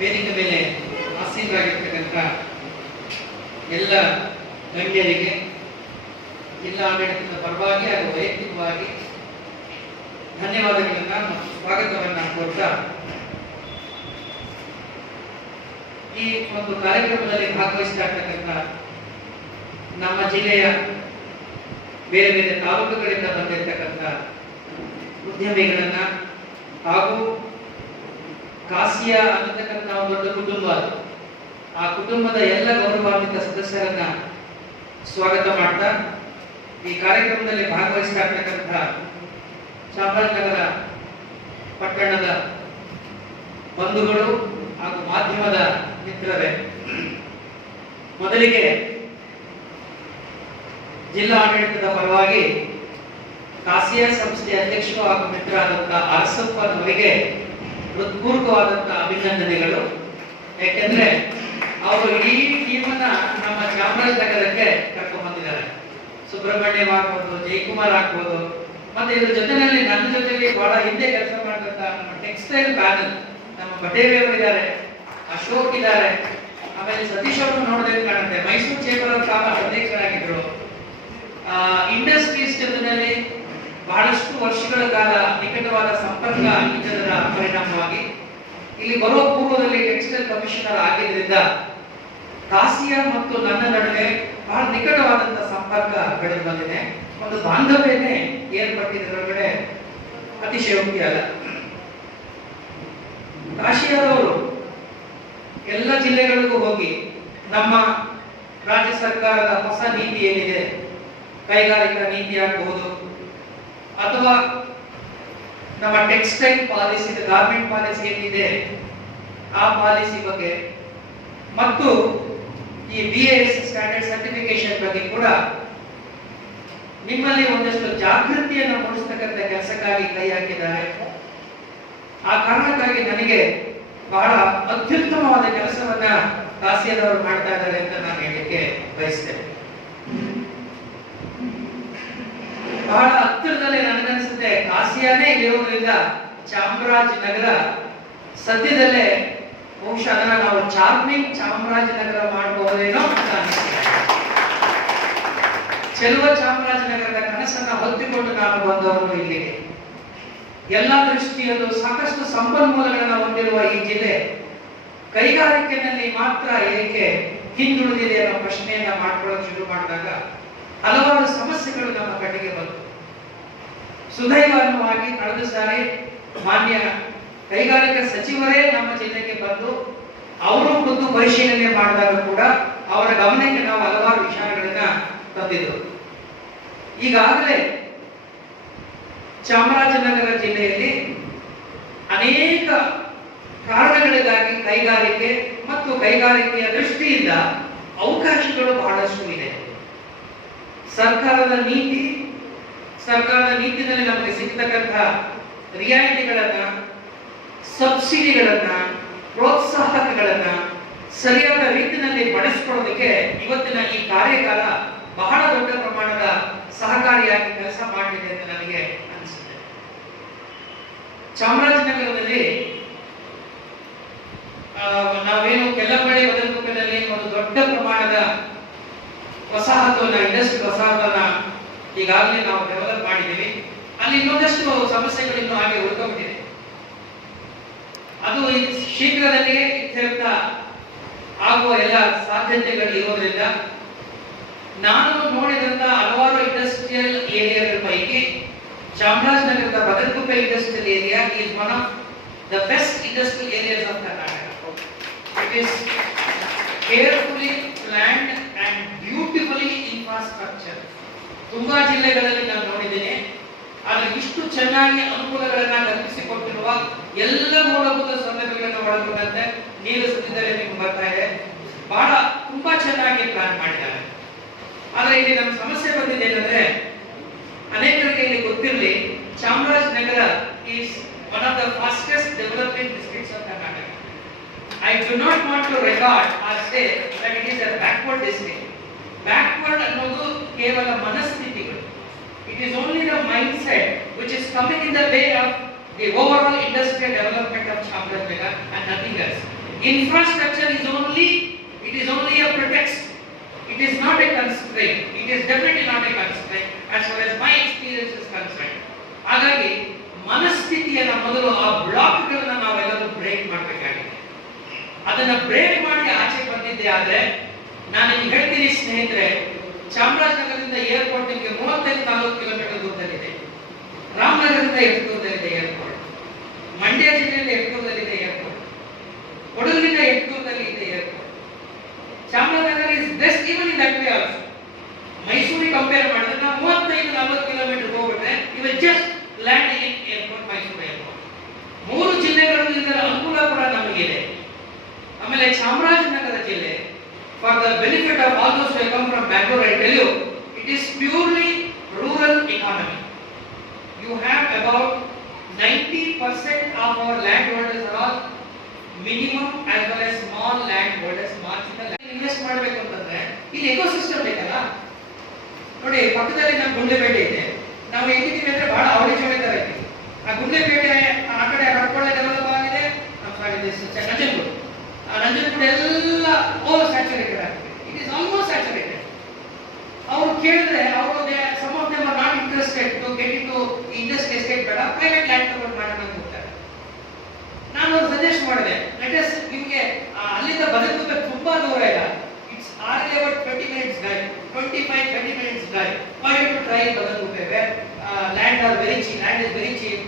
ವೇದಿಕೆ ಮೇಲೆ ಆಸೀನರಾಗಿರ್ತಕ್ಕಂಥ ಎಲ್ಲ ಗಣ್ಯರಿಗೆ ಜಿಲ್ಲಾ ಆಡಳಿತದ ಪರವಾಗಿ ಹಾಗೂ ವೈಯಕ್ತಿಕವಾಗಿ ಧನ್ಯವಾದಗಳನ್ನ ಮತ್ತು ಸ್ವಾಗತವನ್ನ ಕೋರ್ತಾ ಈ ಒಂದು ಕಾರ್ಯಕ್ರಮದಲ್ಲಿ ಭಾಗವಹಿಸ್ತಾ ಇರ್ತಕ್ಕಂಥ ನಮ್ಮ ಜಿಲ್ಲೆಯ ಬೇರೆ ಬೇರೆ ತಾಲೂಕುಗಳಿಂದ ಬಂದಿರತಕ್ಕಂಥ ಉದ್ಯಮಿಗಳನ್ನ ಹಾಗೂ ಕಾಸಿಯಾ ಅನ್ನತಕ್ಕಂಥ ಒಂದು ದೊಡ್ಡ ಕುಟುಂಬ, ಆ ಕುಟುಂಬದ ಎಲ್ಲ ಗೌರವಾನ್ವಿತ ಸದಸ್ಯರನ್ನ ಸ್ವಾಗತ ಮಾಡ್ತಾ ಈ ಕಾರ್ಯಕ್ರಮದಲ್ಲಿ ಭಾಗವಹಿಸ್ತಾ ಇರ್ತಕ್ಕಂಥ ಚಾಮರಾಜನಗರ ಪಟ್ಟಣದ ಬಂಧುಗಳು ಹಾಗೂ ಮಾಧ್ಯಮದ ಮಿತ್ರರೇ, ಮೊದಲಿಗೆ ಜಿಲ್ಲಾ ಆಡಳಿತದ ಪರವಾಗಿ ಕಾಸಿಯಾ ಸಂಸ್ಥೆಯ ಅಧ್ಯಕ್ಷರು ಹಾಗೂ ಮಿತ್ರರಾದಂತಹ ಅರಸಪ್ಪನವರಿಗೆ ಹೃತ್ಪೂರ್ವಕವಾದಂತಹ ಅಭಿನಂದನೆಗಳು. ಯಾಕೆಂದ್ರೆ ಅವರು ಇಡೀ ಟೀಮನ್ನ ನಮ್ಮ ಚಾಮರಾಜನಗರಕ್ಕೆ ಕರ್ಕೊಂಡು ಬಂದಿದ್ದಾರೆ. ಸುಬ್ರಹ್ಮಣ್ಯಂ ಆಗ್ಬೋದು, ಜಯಕುಮಾರ್ ಆಗ್ಬೋದು, ಮತ್ತೆ ಇದ್ರ ಜೊತೆನಲ್ಲಿ ನನ್ನ ಜೊತೆಗೆ ಬಹಳ ಹಿಂದೆ ಕೆಲಸ ಮಾಡಿದಂತ ನಮ್ಮ ಟೆಕ್ಸ್ಟೈಲ್ ಪ್ಯಾನಲ್ ನಮ್ಮ ಬಟೇರಿಯವರಿದ್ದಾರೆ, ಅಶೋಕ್ ಇದ್ದಾರೆ, ಆಮೇಲೆ ಸತೀಶ್ ಅವರು ನೋಡೋದೇ ಕಾಣುತ್ತೆ, ಮೈಸೂರು ಚೇಂಬರ್ ಆಫ್ ಕಾಮರ್ಸ್ ಅಧ್ಯಕ್ಷರಾಗಿದ್ರು. ಇಂಡಸ್ಟ್ರೀಸ್ ಜೊತೆನಲ್ಲಿ ಬಹಳಷ್ಟು ವರ್ಷಗಳ ಕಾಲ ನಿಕಟವಾದ ಸಂಪರ್ಕ ಇದ್ದದರ ಪರಿಣಾಮವಾಗಿ ಇಲ್ಲಿ ಬರುವ ಪೂರ್ವದಲ್ಲಿ ಟೆಕ್ಸ್ಟೈಲ್ ಕಮಿಷನರ್ ಆಗಿದ್ದರಿಂದ ಕಾಸಿಯಾ ಮತ್ತು ನನ್ನ ನಡುವೆ ಬಹಳ ನಿಕಟವಾದಂತಹ ಸಂಪರ್ಕ ಬೆಳೆದು ಬಂದಿದೆ. ಒಂದು ಬಾಂಧವ್ಯನೇ ಏರ್ಪಟ್ಟಿದ್ದರೊಳಗಡೆ ಅತಿಶಯೋಕ್ತಿ ಅಲ್ಲ. ಕಾಸಿಯಾದವರು ಎಲ್ಲ ಜಿಲ್ಲೆಗಳಿಗೂ ಹೋಗಿ ನಮ್ಮ ರಾಜ್ಯ ಸರ್ಕಾರದ ಹೊಸ ನೀತಿ ಏನಿದೆ, ಕೈಗಾರಿಕಾ ನೀತಿ ಆಗಬಹುದು ಅಥವಾ ನಮ್ಮ ಟೆಕ್ಸ್ಟೈಲ್ ಪಾಲಿಸಿ, ಗಾರ್ಮೆಂಟ್ ಪಾಲಿಸಿ ಏನಿದೆ ಆ ಪಾಲಿಸಿ ಬಗ್ಗೆ ಮತ್ತು ಈ BIS ಸ್ಟ್ಯಾಂಡರ್ಡ್ ಸರ್ಟಿಫಿಕೇಶನ್ ಬಗ್ಗೆ ಕೂಡ ನಿಮ್ಮಲ್ಲಿ ಒಂದಷ್ಟು ಜಾಗೃತಿಯನ್ನು ಮೂಡಿಸತಕ್ಕಂಥ ಕೆಲಸಕ್ಕಾಗಿ ಕೈ ಹಾಕಿದ್ದಾರೆ. ಆ ಕಾರಣಕ್ಕಾಗಿ ನನಗೆ ಬಹಳ ಅತ್ಯುತ್ತಮವಾದ ಕೆಲಸವನ್ನ ಕಾಸಿಯಾದವರು ಮಾಡ್ತಾ ಇದ್ದಾರೆ ಅಂತ ನಾನು ಹೇಳಲಿಕ್ಕೆ ಬಯಸ್ತೇನೆ. ಬಹಳ ಹತ್ತಿರದಲ್ಲೇ ನನಗನ್ಸುತ್ತೆ ಕಾಸಿಯಾನೇ ಇರೋದ್ರಿಂದ ಚಾಮರಾಜನಗರ ಸದ್ಯದಲ್ಲೇ ಬಹುಶಃ ಅದನ್ನ ನಾವು ಚಾರ್ಮಿಂಗ್ ಚಾಮರಾಜನಗರ ಮಾಡಬಹುದೇನೋ ಅಂತ ಅನಿಸ್ತದೆ. ಚೆಲುವ ಚಾಮರಾಜನಗರದ ಕನಸನ್ನ ಹೊತ್ತಿಕೊಂಡು ನಾನು ಬಂದವರು ಇಲ್ಲಿಗೆ. ಎಲ್ಲ ದೃಷ್ಟಿಯಲ್ಲೂ ಸಾಕಷ್ಟು ಸಂಪನ್ಮೂಲಗಳನ್ನು ಹೊಂದಿರುವ ಈ ಜಿಲ್ಲೆ ಕೈಗಾರಿಕೆಯಲ್ಲಿ ಮಾತ್ರ ಏಕೆ ಹಿಂದುಳಿದಿದೆ ಅನ್ನೋ ಪ್ರಶ್ನೆಯನ್ನ ಮಾಡ್ಕೊಳ್ಳೋಕೆ ಶುರು ಮಾಡಿದಾಗ ಹಲವಾರು ಸಮಸ್ಯೆಗಳು ನಮ್ಮ ಕಡೆಗೆ ಬಂತು. ಸುದೈವಾನ್ಯವಾಗಿ ಕಳೆದ ಸಾರಿ ಮಾನ್ಯ ಕೈಗಾರಿಕಾ ಸಚಿವರೇ ನಮ್ಮ ಜಿಲ್ಲೆಗೆ ಬಂದು ಅವರು ಖುದ್ದು ಪರಿಶೀಲನೆ ಮಾಡಿದಾಗ ಕೂಡ ಅವರ ಗಮನಕ್ಕೆ ನಾವು ಹಲವಾರು ವಿಚಾರಗಳನ್ನ ತಂದಿದ್ದೆವು. ಈಗಾಗಲೇ ಚಾಮರಾಜನಗರ ಜಿಲ್ಲೆಯಲ್ಲಿ ಅನೇಕ ಕಾರಣಗಳಿಗಾಗಿ ಕೈಗಾರಿಕೆ ಮತ್ತು ಕೈಗಾರಿಕೆಯ ದೃಷ್ಟಿಯಿಂದ ಅವಕಾಶಗಳು ಬಹಳಷ್ಟು ಇದೆ. ಸರ್ಕಾರದ ನೀತಿನಲ್ಲಿ ನಮಗೆ ಸಿಗ್ತಕ್ಕಂಥ ರಿಯಾಯಿತಿಗಳನ್ನ, ಸಬ್ಸಿಡಿಗಳನ್ನ, ಪ್ರೋತ್ಸಾಹಕಗಳನ್ನ ಸರಿಯಾದ ರೀತಿಯಲ್ಲಿ ಬಳಸಿಕೊಳ್ಳೋದಕ್ಕೆ ಇವತ್ತಿನ ಈ ಕಾರ್ಯಕಾಲ ಬಹಳ ದೊಡ್ಡ ಪ್ರಮಾಣದ ಸಹಕಾರಿಯಾಗಿ ಕೆಲಸ ಮಾಡಲಿದೆ ಅಂತ ನನಗೆ ಅನಿಸುತ್ತೆ. ಚಾಮರಾಜನಗರದಲ್ಲಿ ನಾವೇನು ಕೆಲಬಳ್ಳಿ ಬದಲುಕುಪ್ಪೆನಲ್ಲಿ ಒಂದು ದೊಡ್ಡ ಪ್ರಮಾಣದ ಇಂಡಸ್ಟ್ರಿ ವಸಾಹತನ್ನ ಈಗಾಗಲೇ ನಾವು ಡೆವಲಪ್ ಮಾಡಿದ್ದೀವಿ. ಅಲ್ಲಿ ಇನ್ನೊಂದಷ್ಟು ಸಮಸ್ಯೆಗಳು ಇನ್ನೂ ಹಾಗೆ ಉಳ್ಕೊಂಡಿದೆ. ಅದು ಶೀಘ್ರದಲ್ಲಿಯೇ ಇತ್ಯರ್ಥ ಆಗುವ ಎಲ್ಲ ಸಾಧ್ಯತೆಗಳು ಇರೋದ್ರಿಂದ ನಾನು ನೋಡಿದಂತ ಹಲವಾರು ಇಂಡಸ್ಟ್ರಿಯಲ್ ಏರಿಯಾಗಳ ಪೈಕಿ ಚಾಮರಾಜನಗರದ Badalukuppe industrial area is one of the best industrial areas of Karnataka. It is carefully planned and beautifully infrastructure. ತುಂಬಾ ಜಿಲ್ಲೆಗಳಲ್ಲಿ ನಾನು ನೋಡಿದ್ದೇನೆ, ಆದರೆ ಇಷ್ಟು ಚೆನ್ನಾಗಿ ಅನುಕೂಲಗಳನ್ನ ಕಲ್ಪಿಸಿಕೊಟ್ಟಿರುವ ಎಲ್ಲ ಮೂಲಭೂತ ಸೌಲಭ್ಯಗಳನ್ನು ಒಳಗೊಂಡಂತೆ ನೀರು ಸದ್ಯದಲ್ಲೇ ನಿಮ್ಗೆ ಬರ್ತಾ ಇದೆ. ಬಹಳ ತುಂಬಾ ಚೆನ್ನಾಗಿ ಪ್ಲಾನ್ ಮಾಡಿದ್ದಾರೆ. ಆದ್ರೆ ಇಲ್ಲಿ ನಮ್ಮ ಸಮಸ್ಯೆ ಬಂದಿದೆ ಏನಂದ್ರೆ, ಅನೇಕರಿಗೆ ಇಲ್ಲಿ ಗೊತ್ತಿರಲಿ, Chamarajanagar is one of the fastest developing districts of Karnataka. I do not want to regard or say that it is a backward district. Backward ಅನ್ನೋದು ಕೇವಲ ಮನಸ್ಥಿತಿಗಳು. It is only the mindset which is coming in the way of the overall industrial development of Chamarajanagar and nothing else. Infrastructure is only a pretext. It is not a constraint. It is definitely not a constraint as far as my experience is concerned. ಹಾಗಾಗಿ ಮನಸ್ಥಿತಿಯನ್ನ ಮೊದಲು ಆ ಬ್ಲಾಕ್ಗಳನ್ನ ನಾವೆಲ್ಲರೂ break ಮಾಡಬೇಕಾಗಿದೆ. ಅದನ್ನ break ಮಾಡಿ ಆಚೆ ಬಂದಿದ್ದೆ ಆದ್ರೆ ನಾನು ನಿಮ್ಗೆ ಹೇಳ್ತೀನಿ ಸ್ನೇಹಿತರೆ, ಚಾಮರಾಜನಗರದಿಂದ ಏರ್ಪೋರ್ಟ್ ನಿಮಗೆ 35-40 ಕಿಲೋಮೀಟರ್ ದೂರದಲ್ಲಿದೆ. ರಾಮನಗರದಿಂದ ಎಷ್ಟು ದೂರದಲ್ಲಿದೆ ಏರ್ಪೋರ್ಟ್, ಮಂಡ್ಯ ಜಿಲ್ಲೆಯಿಂದ ಎಷ್ಟು ದೂರದಲ್ಲಿದೆ ಏರ್ಪೋರ್ಟ್, ಕೊಡಗಿನಿಂದ ಎಷ್ಟು ದೂರದಲ್ಲಿ ಇದೆ airport. Chamarajanagar is best even in that way also. ಮೈಸೂರಿಗೆ ಕಂಪೇರ್ ಮಾಡಿದ್ರೆ ನಾವು 35-40 ಕಿಲೋಮೀಟರ್ ಹೋಗ್ಬಿಟ್ರೆ ಇವು just land in airport, Mysuru airport. 3 ಜಿಲ್ಲೆಗಳು ಇದರ ಅನುಕೂಲ ಕೂಡ ನಮಗಿದೆ. ಆಮೇಲೆ ಚಾಮರಾಜನಗರ ಜಿಲ್ಲೆ, for the benefit of all those who have come from Bangalore, I tell you, it is purely rural economy. You have about 90% of our landholders are all minimum as well as small landholders. Marginal invest ಮಾಡಬೇಕು ಅಂತಂದ್ರೆ ಇಲ್ಲಿ ecosystem ಬೇಕಲ್ಲ. ನೋಡಿ, ಪಕ್ಕದಲ್ಲಿ ನಮ್ಮ ಗುಂಡ್ಲೆಪೇಟೆ ಇದೆ. ನಾವು ಹೆಂಗಿದ್ದೀವಿ ಅಂದ್ರೆ ಬಹಳ ಅವಳಿ ಜೋಳಿ ತರ ಇದ್ದೀವಿ. ಆ ಗುಂಡ್ಲೆಪೇಟೆ ಆ ಕಡೆ ಹಡ್ಕೊಳ್ಳೆ ಡೆವಲಪ್ ಆಗಿದೆ. ನಂಜನಗೂಡು, ನಂಜನಗೂಡು ಎಲ್ಲ ಓವರ್ ಸ್ಯಾಚುರೇಟೆಡ್ ಆಗಿದೆ. It is almost saturated. ಅವರು ಕೇಳಿದ್ರೆ ಅವ್ರಿಗೆ some of them are not interested to get in to industry estate, ಬೇಡ ಪ್ರೈವೇಟ್ ಲ್ಯಾಂಡ್ ತಗೊಂಡು ಮಾಡೋಣ ಅಂತ ಹೋಗ್ತಾರೆ. ನಾನು ಅವ್ರು ಸಜೆಸ್ಟ್ ಮಾಡಿದೆ, ಲೆಟ್ ಅಸ್ ನಿಮಗೆ ಅಲ್ಲಿಂದ ಬದಲಿಗೆ ತುಂಬಾ ದೂರ ಇಲ್ಲ. It's hardly about 20 minutes drive, 25-30 minutes drive. Why don't you try Badalguppe, where land are very cheap, land is very cheap,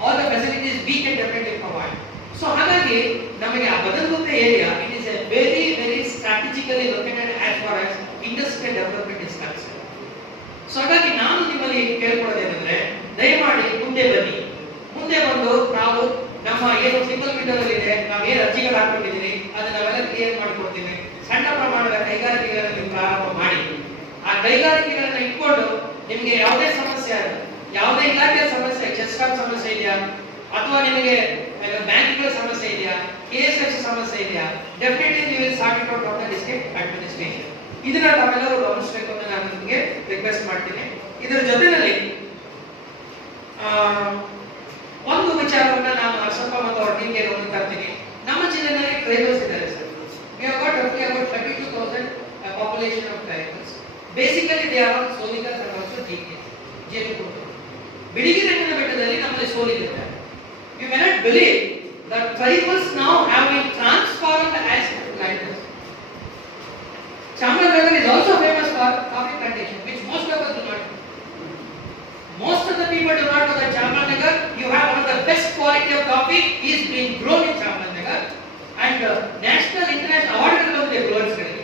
all the facilities we can definitely provide. So ಹಾಗಾಗಿ ನಮಗೆ ಆ Badalguppe area, it is a very strategically located as far as industrial development is concern. So ಹಾಗಾಗಿ ನಾನು ನಿಮ್ಮಲ್ಲಿ ಕೇಳ್ಕೊಳ್ಳೋದೇನೆಂದ್ರೆ, ದಯಮಾಡಿ ಮುಂದೆ ಬನ್ನಿ. ಮುಂದೆ ಬಂದು ನಾವು ನಮ್ಮ ಏನು ಸಿಂಗಲ್ ವಿಂಡೋ ಅಲ್ಲಿ ಇದೆ, ನಾವು ಏನು ಅರ್ಜಿಗಳು ಹಾಕೊಂಡಿದ್ದೀವಿ ಅದನ್ನ ನಾವೆಲ್ಲ ಕ್ಲಿಯರ್ ಮಾಡಿಕೊಡ್ತೀವಿ. ಸಣ್ಣ ಪ್ರಮಾಣದ ಕೈಗಾರಿಕೆಗಳನ್ನು ನೀವು ಪ್ರಾರಂಭ ಮಾಡಿ. ಆ ಕೈಗಾರಿಕೆಗಳನ್ನ ಇಟ್ಕೊಂಡು ನಿಮಗೆ ಯಾವುದೇ ಸಮಸ್ಯೆ ಆಗಲ್ಲ, ಯಾವುದೇ ಇಲಾಖೆಯ ಸಮಸ್ಯೆ, ಚೆಸ್ಕಾಂ ಸಮಸ್ಯೆ ಇದೆಯಾ, ಅಥವಾ ನಿಮಗೆ ಬ್ಯಾಂಕ್ಗಳ ಸಮಸ್ಯೆ ಇದೆಯಾ, KSH ಸಮಸ್ಯೆ ಇದೆಯಾ, ಡೆಫಿನೆಟ್ಲಿ ನೀವು will sort it out of the district administration. ಇದನ್ನ ತಾವೆಲ್ಲರೂ ಗಮನಿಸಬೇಕು ಅಂತ ನಾನು ನಿಮಗೆ ರಿಕ್ವೆಸ್ಟ್ ಮಾಡ್ತೀನಿ. ಇದರ ಜೊತೆಯಲ್ಲಿ ಒಂದು ವಿಚಾರವನ್ನ ನಾನು ಅರ್ಸಪ್ಪ ಮತ್ತು ಅವ್ರ ಟೀಮ್ಗೆ ಗಮನ ತರ್ತೀನಿ. ನಮ್ಮ ಜಿಲ್ಲೆಯಲ್ಲಿ ಟ್ರೈಬಲ್ಸ್ ಇದ್ದಾರೆ sir. We have got roughly about 32,000 population of tribals. Basically they are all Solikas and also GKs. Jelukuru. ಬಿಳಿಗಿರಿರಂಗನ ಬೆಟ್ಟದಲ್ಲಿ ನಮ್ಮಲ್ಲಿ ಸೋಲಿದ್ದಾರೆ. You may not believe that tribals now have been transformed as landers. Chamarnagar is also famous for coffee plantation, which most of us do not know. Most of the people do not know that Chamarnagar, you have one of the best quality of coffee is being grown in Chamarnagar, and national international ಅವಾರ್ಡ್ಗಳು ಬಂದಿದೆ globals ಗಳಿಗೆ.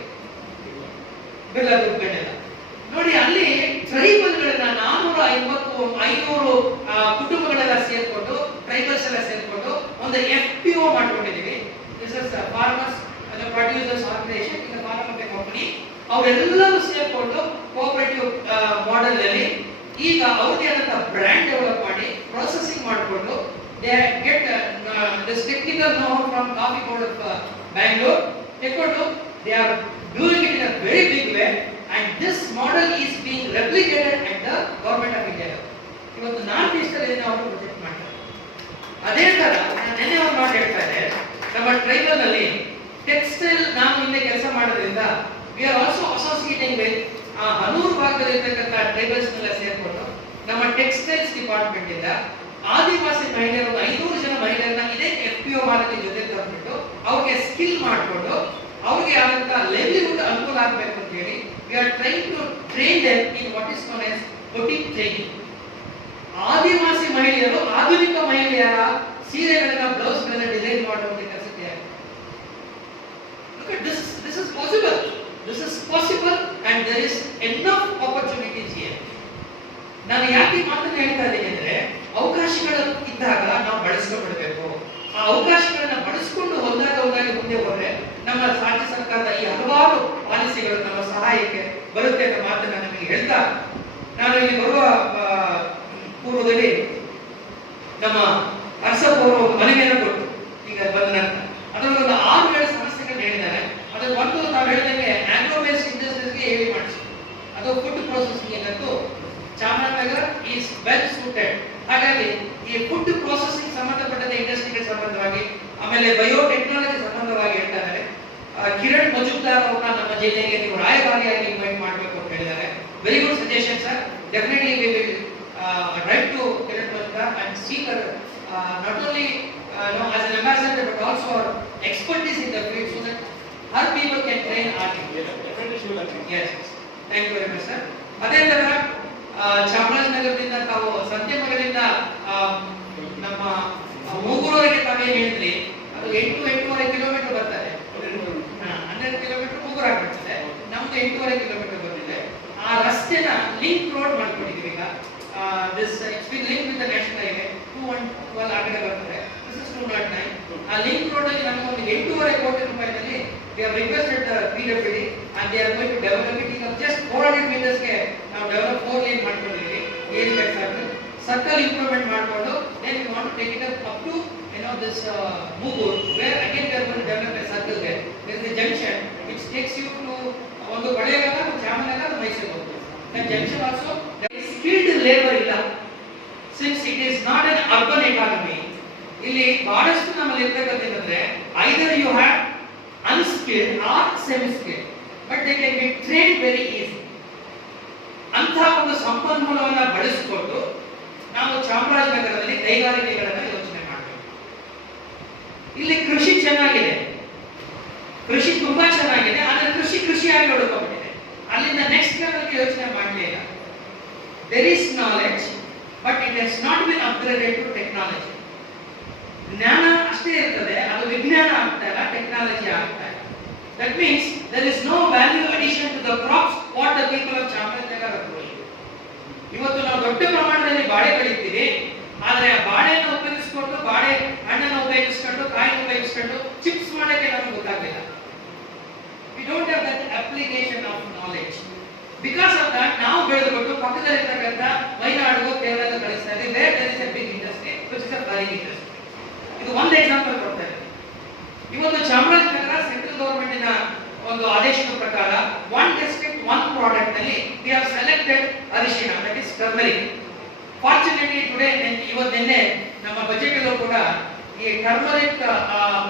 ಬೆಲ್ಲಗುಪ್ಪೆಲ್ಲ ನೋಡಿ, ಅಲ್ಲಿ ಟ್ರೈಬಲ್ಗಳನ್ನ 450-500 ಕುಟುಂಬಗಳೆಲ್ಲ ಸೇರ್ಕೊಂಡು, tribals ಎಲ್ಲ ಸೇರ್ಕೊಂಡು ಒಂದು FPO ಮಾಡ್ಕೊಂಡಿದ್ದೀವಿ. This is farmers and producers organisation in the form of a company. ಅವರೆಲ್ಲರೂ ಸೇರ್ಕೊಂಡು ಕೋಆಪರೇಟಿವ್ ಮಾಡೆಲ್ ಅಲ್ಲಿ ಈಗ ಅವ್ರದೇ ಆದಂತಹ ಬ್ರ್ಯಾಂಡ್ ಡೆವಲಪ್ ಮಾಡಿ ಪ್ರೊಸೆಸಿಂಗ್ ಮಾಡಿಕೊಂಡು they get this technical know-how from Coffee Board of Bangalore. They are doing it in a very big way, and this model is being replicated at the government of India. ಇವತ್ತು north East ಅಲ್ಲಿ ನಾವು project ಮಾಡ್ತಾರೆ. ಅದೇ ತರ ನೆನ್ನೆ ಅವ್ರು ಮಾಡಿ ಹೇಳ್ತಾರೆ, ನಮ್ಮ ಟ್ರೈಬಲ್ ಅಲ್ಲಿ ಟೆಕ್ಸ್ಟೈಲ್ ನಾವು ಇಲ್ಲೇ ಕೆಲಸ ಮಾಡೋದ್ರಿಂದ we are also associating with Hanur ಭಾಗದಲ್ಲಿ ಇರತಕ್ಕಂಥ ಟ್ರೈಬಲ್ಸ್ ನೆಲ್ಲ ಸೇರ್ಕೊಂಡು ನಮ್ಮ ಟೆಕ್ಸ್ಟೈಲ್ಸ್ ಡಿಪಾರ್ಟ್ಮೆಂಟ್ ಇಂದ ಆದಿವಾಸಿ ಮಹಿಳೆಯರು 500 ಜನ ಮಹಿಳೆಯರನ್ನ ಇದೇ FPO ಮಾರ್ಗದ ಜೊತೆ ತಂದ್ಬಿಟ್ಟು ಅವ್ರಿಗೆ ಸ್ಕಿಲ್ ಮಾಡಿಕೊಂಡು ಅವ್ರಿಗೆ ಆದಂತ ಲೈವ್ಲಿಹುಡ್ ಅನುಕೂಲ ಆಗಬೇಕು ಅಂತ ಹೇಳಿ we are trying to train them in what is known as boutique training. ಆದಿವಾಸಿ ಮಹಿಳೆಯರು ಆಧುನಿಕ ಮಹಿಳೆಯರ ಸೀರೆಗಳನ್ನ ಬ್ಲೌಸ್ಗಳನ್ನ ಡಿಸೈನ್ ಮಾಡುವಂತ ಕೆಲಸಕ್ಕೆ look at this is possible and there is enough opportunities here. ನಾನು ಯಾಕೆ ಮಾತನ್ನ ಹೇಳ್ತಾ ಇದ್ದೀನಿ ಅಂದ್ರೆ, ಅವಕಾಶಗಳು ಇದ್ದಾಗ ನಾವು ಬಳಸ್ಕೊಳ್ಬೇಕು. ಆ ಅವಕಾಶಗಳನ್ನ ಬಳಸಿಕೊಂಡು ಒಂದಾಗಿ ಮುಂದೆ ಹೋದ್ರೆ ನಮ್ಮ ರಾಜ್ಯ ಸರ್ಕಾರದ ಈ ಹಲವಾರು ಪಾಲಿಸಿಗಳು ನಮ್ಮ ಸಹಾಯಕ್ಕೆ ಬರುತ್ತೆ ಅನ್ನೋ ಮಾತನ್ನ ನಮಗೆ ಹೇಳ್ತಾ, ನಾನು ಇಲ್ಲಿ ಬರುವ ಪೂರ್ವದಲ್ಲಿ ನಮ್ಮ ಅರ್ಸಪ್ಪ ಅವರು ಮನವಿಯನ್ನು ಕೊಟ್ಟು ಈಗ ಬಂದ ನಂತರ ಅದರಲ್ಲಿ ಒಂದು 6-7 ಸಮಸ್ಯೆಗಳನ್ನ ಹೇಳಿದ್ದಾರೆ. ಅದಕ್ಕೆ ಒಂದು ನಾವು ಹೇಳಿದಂಗೆ ಆಗ್ರೋ ಬೇಸ್ಡ್ ಇಂಡಸ್ಟ್ರೀಸ್ಗೆ ಹೇಳಿ ಮಾಡಿಸಿ, ಅದು ಫುಡ್ ಪ್ರೊಸೆಸಿಂಗ್ ಏನಂತೂ ಚಾಮರಾಜನಗರ ಈಸ್ ವೆಲ್ ಸೂಟೆಡ್. ಹಾಗಾಗಿ ಈ ಫುಡ್ ಪ್ರೊಸೆಸಿಂಗ್ ಸಂಬಂಧಪಟ್ಟಂತ ಇಂಡಸ್ಟ್ರಿಗೆ ಸಂಬಂಧವಾಗಿ, ಆಮೇಲೆ ಬಯೋಟೆಕ್ನಾಲಜಿ ಸಂಬಂಧವಾಗಿ ಪರವಾಗಿ ಹೇಳ್ತಾ ಇದ್ದಾರೆ. ಕಿರಣ್ ಮಜುಮ್ದಾರ್ ಅವರನ್ನ ನಮ್ಮ ಜಿಲ್ಲೆಗೆ ನೀವು ರಾಯಭಾರಿಯಾಗಿ ಇನ್ವೈಟ್ ಮಾಡಬೇಕು ಅಂತ ಹೇಳಿದ್ದಾರೆ. Very good suggestion sir. Definitely we will write to Kiran Majumdar and seek her not only as an ambassador but also her expertise in the field so that her people can train our people. Definitely she will agree. Yes. Thank you very much sir. ಅದೇ ತರ ಚಾಮರಾಜನಗರದಿಂದ ತಾವು ಸಂತೆಮಗಳಿಂದ ನಮ್ಮ ಮೂಗೂರವರೆಗೆ ತಾವೇನು ಹೇಳಿದ್ರಿ ಅದು 8-8.5 kilometre ಬರ್ತದೆ. 12 kilometre Mugur ಆಗ್ಬಿಡ್ತದೆ. ನಮ್ದು 8.5 ಕಿಲೋಮೀಟರ್ ಬಂದಿದೆ. ಆ ರಸ್ತೆನ ಲಿಂಕ್ ರೋಡ್ ಮಾಡ್ಕೊಂಡಿದ್ದೀವಿ ಈಗ. This it's been linked with the national highway 212 ಆಗಡೆ ಬರ್ತದೆ. This is 209. ಆ ಲಿಂಕ್ ರೋಡ್ ಅಲ್ಲಿ ನಮಗೆ ಒಂದು 8.5 ಕೋಟಿ ರೂಪಾಯಿನಲ್ಲಿ we have requested the PWD and they are going to develop it. ಈಗ just 400 meters ಗೆ ನಾವು ಡೆವಲಪ್ 4 lane ಮಾಡ್ಕೊಂಡಿದ್ದೀವಿ. ಏರಿಯಾ ಸರ್ಕಲ್ ಇಂಪ್ರೂವ್ಮೆಂಟ್ ಮಾಡಿಕೊಂಡು then we want to take it up to this Mugur where again we are going to develop a circle there. There is a junction which takes you to ಒಂದು ಬಳೆಗಾಲ ಜಾಮನಗರ ಮೈಸೂರು ಹೋಗ್ತದೆ. That junction also there is skilled labor ಇಲ್ಲ. Since it is not an urban economy, ಇಲ್ಲಿ ಬಹಳಷ್ಟು ನಮ್ಮಲ್ಲಿ ಇರಬೇಕಂತಂದ್ರೆ either you have unskilled or semi-skilled, but they can be trained very easy. ಅಂತ ಒಂದು ಸಂಪನ್ಮೂಲವನ್ನು ಬಳಸಿಕೊಂಡು ನಾವು ಚಾಮರಾಜನಗರದಲ್ಲಿ ಕೈಗಾರಿಕೆಗಳನ್ನು ಯೋಚನೆ ಮಾಡಬೇಕು. ಇಲ್ಲಿ ಕೃಷಿ ಚೆನ್ನಾಗಿದೆ, ಕೃಷಿ ತುಂಬಾ ಚೆನ್ನಾಗಿದೆ, ಆದರೆ ಕೃಷಿಯಾಗಿ ಉಳ್ಕೊಂಡ್ಬಿಟ್ಟಿದೆ. ಅಲ್ಲಿಂದ ನೆಕ್ಸ್ಟ್ ಲೆವೆಲ್ಗೆ ಯೋಚನೆ ಮಾಡಲೇ ಇಲ್ಲ. There is knowledge, but it has not been upgraded to technology. ಜ್ಞಾನ ಅಷ್ಟೇ ಇರ್ತದೆ, ಅದು ವಿಜ್ಞಾನ ಆಗ್ತಾ ಇಲ್ಲ, ಟೆಕ್ನಾಲಜಿ ಆಗ್ತಾ ಇಲ್ಲ. That means there is no value addition to the crops what the people of Chamarajanagar are growing. ಇವತ್ತು ನಾವು ದೊಡ್ಡ ಪ್ರಮಾಣದಲ್ಲಿ ಬಾಳೆ ಬೆಳಿತೀವಿ, ಆದರೆ ಆ ಬಾಳೆಯನ್ನು ಉಪಯೋಗಿಸಿಕೊಂಡು ಬಾಳೆ ಹಣ್ಣನ್ನು ಉಪಯೋಗಿಸಿಕೊಂಡು ಕಾಯಿನ ಉಪಯೋಗಿಸಿಕೊಂಡು ಚಿಪ್ಸ್ ಮಾಡಕ್ಕೆ ನಮಗೆ ಗೊತ್ತಾಗಲಿಲ್ಲ. We don't have that application of knowledge. Because of that ನಾವು ಬೆಳೆದುಕೊಂಡು ಪಕ್ಕದಲ್ಲಿರ್ತಕ್ಕಂಥ ಮೈನಾಡಿಗೂ ಕೇರಳಕ್ಕೆ ಕಳಿಸ್ತಾ ಇದ್ದೀವಿ. Where there is a big industry which is a flying industry. ಇದು ಒಂದು ಎಕ್ಸಾಂಪಲ್ ಕೊಡ್ತಾ ಇದ್ದೀನಿ. ಇವತ್ತು ಚಾಮರಾಜನಗರ ಸೆಂಟ್ರಲ್ ಗವರ್ಮೆಂಟಿನ ಒಂದು ಆದೇಶದ ಪ್ರಕಾರ 1 district 1 product ನಲ್ಲಿ we have selected ಅರಿಶಿಣ, that is turmeric. Fortunately today ನಿನ್ನೆ ನಮ್ಮ ಬಜೆಟ್ ಅಲ್ಲೂ ಕೂಡ ಈ ಟರ್ಮರಿಕ್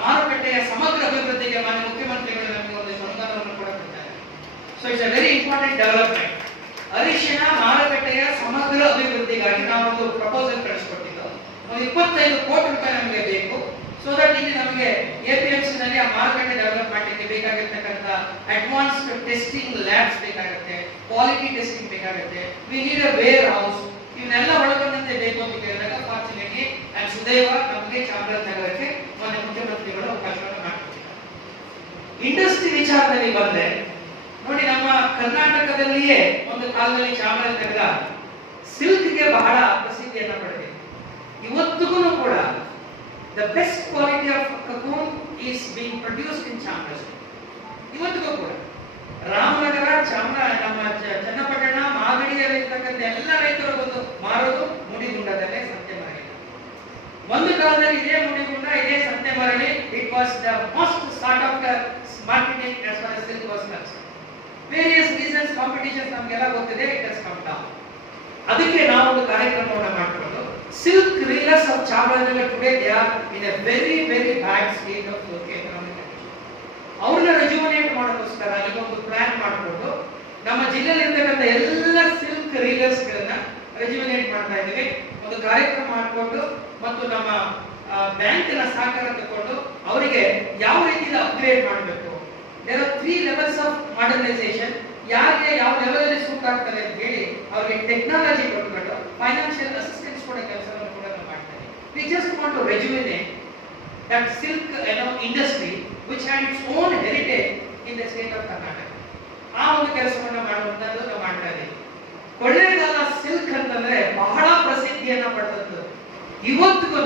ಮಾರುಕಟ್ಟೆಯ ಸಮಗ್ರ ಅಭಿವೃದ್ಧಿಗೆ ಮಾನ್ಯ ಮುಖ್ಯಮಂತ್ರಿಗಳು ನಮಗೆ ಒಂದು ಅನುದಾನವನ್ನು ಕೂಡ ಕೊಡ್ತಾರೆ. So it's a very important development. ಅರಿಶಿಣ ಮಾರುಕಟ್ಟೆಯ ಸಮಗ್ರ ಅಭಿವೃದ್ಧಿಗಾಗಿ ನಾವು ಒಂದು ಪ್ರಪೋಸಲ್ ಕಳಿಸಿಕೊಟ್ಟಿದ್ದು. 25 ಕೋಟಿ ರೂಪಾಯಿ ನಮಗೆ ಬೇಕು. ಸೊ ದಟ್ ಇಲ್ಲಿ ನಮಗೆ ಎಪಿಎಂಸಿ ನಲ್ಲಿ ಆ ಮಾರುಕಟ್ಟೆ ಡೆವಲಪ್ ಮಾಡಲಿಕ್ಕೆ ಬೇಕಾಗಿರ್ತಕ್ಕಂಥ ಅಡ್ವಾನ್ಸ್ಡ್ ಟೆಸ್ಟಿಂಗ್ ಲ್ಯಾಬ್ಸ್ ಬೇಕಾಗುತ್ತೆ, ಕ್ವಾಲಿಟಿ ಟೆಸ್ಟಿಂಗ್ ಬೇಕಾಗುತ್ತೆ, we need a warehouse. ಇವನ್ನೆಲ್ಲ ಒಳಗೊಂಡಂತೆ ಬೇಕು ಅಂತ ಕೇಳಿದಾಗ ಫಾರ್ಚುನೇಟ್ಲಿ ಅಂಡ್ ಸುದೈವ ನಮಗೆ ಚಾಮರಾಜನಗರಕ್ಕೆ ಮಾನ್ಯ ಮುಖ್ಯಮಂತ್ರಿಗಳು ಅವಕಾಶವನ್ನು ಮಾಡಿಕೊಟ್ಟಿದ್ದಾರೆ. ಇಂಡಸ್ಟ್ರಿ ವಿಚಾರದಲ್ಲಿ ಬಂದ್ರೆ ನೋಡಿ, ನಮ್ಮ ಕರ್ನಾಟಕದಲ್ಲಿಯೇ ಒಂದು ಕಾಲದಲ್ಲಿ ಚಾಮರಾಜನಗರ ಸಿಲ್ಕ್ಗೆ ಬಹಳ ಪ್ರಸಿದ್ಧಿಯನ್ನು ಪಡೆದಿದೆ. ಇವತ್ತಿಗೂ ಕೂಡ the best quality of cocoon is being produced in Chamarajanagar. ಇವತ್ತಿಗೂ ಕೂಡ ರಾಮನಗರ, ನಮ್ಮ ಚನ್ನಪಟ್ಟಣ, ಮಾಗಡಿಯಲ್ಲಿರ್ತಕ್ಕಂಥ ಎಲ್ಲ ರೈತರು ಬಂದು ಮಾರೋದು ಮುಡಿಗುಂಡದಲ್ಲೇ ಸಂತೆಮರಳಿ. ಒಂದು ಕಾಲದಲ್ಲಿ ಇದೇ ಮುಡಿಗುಂಡ, ಇದೇ Santemaralli, it was the most sort of the marketing as far as silk was concerned. Various reasons, competitions ನಮಗೆಲ್ಲ ಗೊತ್ತಿದೆ, it has come down. ಅದಕ್ಕೆ ನಾವು ಒಂದು ಕಾರ್ಯಕ್ರಮವನ್ನು ಮಾಡಿಕೊಂಡು silk reelers of Chamarajanagar today they are in a very bad state of economic condition. ಅವ್ರನ್ನ ರೆಜ್ಯುಮಿನೇಟ್ ಮಾಡೋಕ್ಕೋಸ್ಕರ ಈಗ ಒಂದು ಪ್ಲಾನ್ ಮಾಡಿಕೊಂಡು ನಮ್ಮ ಜಿಲ್ಲೆಯಲ್ಲಿ ಇರ್ತಕ್ಕಂಥ ಎಲ್ಲ ಸಿಲ್ಕ್ ರೀಲರ್ಸ್ ಗಳನ್ನ ರೆಜ್ಯುಮಿನೇಟ್ ಮಾಡ್ತಾ ಇದ್ದೀವಿ. ಒಂದು ಕಾರ್ಯಕ್ರಮ ಮಾಡಿಕೊಂಡು ಮತ್ತು ನಮ್ಮ ಬ್ಯಾಂಕಿನ ಸಹಕಾರ ತಗೊಂಡು ಅವರಿಗೆ ಯಾವ ರೀತಿಯಿಂದ ಅಪ್ಗ್ರೇಡ್ ಮಾಡಬೇಕು. There are 3 levels of modernization. ಯಾರಿಗೆ ಯಾವ ಲೆವೆಲ್ ಅಲ್ಲಿ ಸೂಟ್ ಆಗ್ತಾರೆ ಅಂತ ಹೇಳಿ ಅವರಿಗೆ ಟೆಕ್ನಾಲಜಿ ಕೊಟ್ಕೊಂಡು ಫೈನಾನ್ಷಿಯಲ್ ಅಸಿಸ್ಟೆನ್ಸ್ ಕೊಡೋ ಕೆಲಸವನ್ನು ಕೂಡ ನಾವು ಮಾಡ್ತಾ ಇದ್ದೀವಿ. We just want to rejuvenate that silk industry which had its own heritage in the state of Karnataka. ಆ ಒಂದು ಕೆಲಸವನ್ನು ಮಾಡುವಂತದ್ದು ನಾವು ಮಾಡ್ತಾ ಇದ್ದೀವಿ. ಕೊಳ್ಳೇಗಾಲ ಸಿಲ್ಕ್ ಅಂತಂದ್ರೆ ಬಹಳ ಪ್ರಸಿದ್ಧಿಯನ್ನ ಪಡೆದದ್ದು. ಇವತ್ತಿಗೂ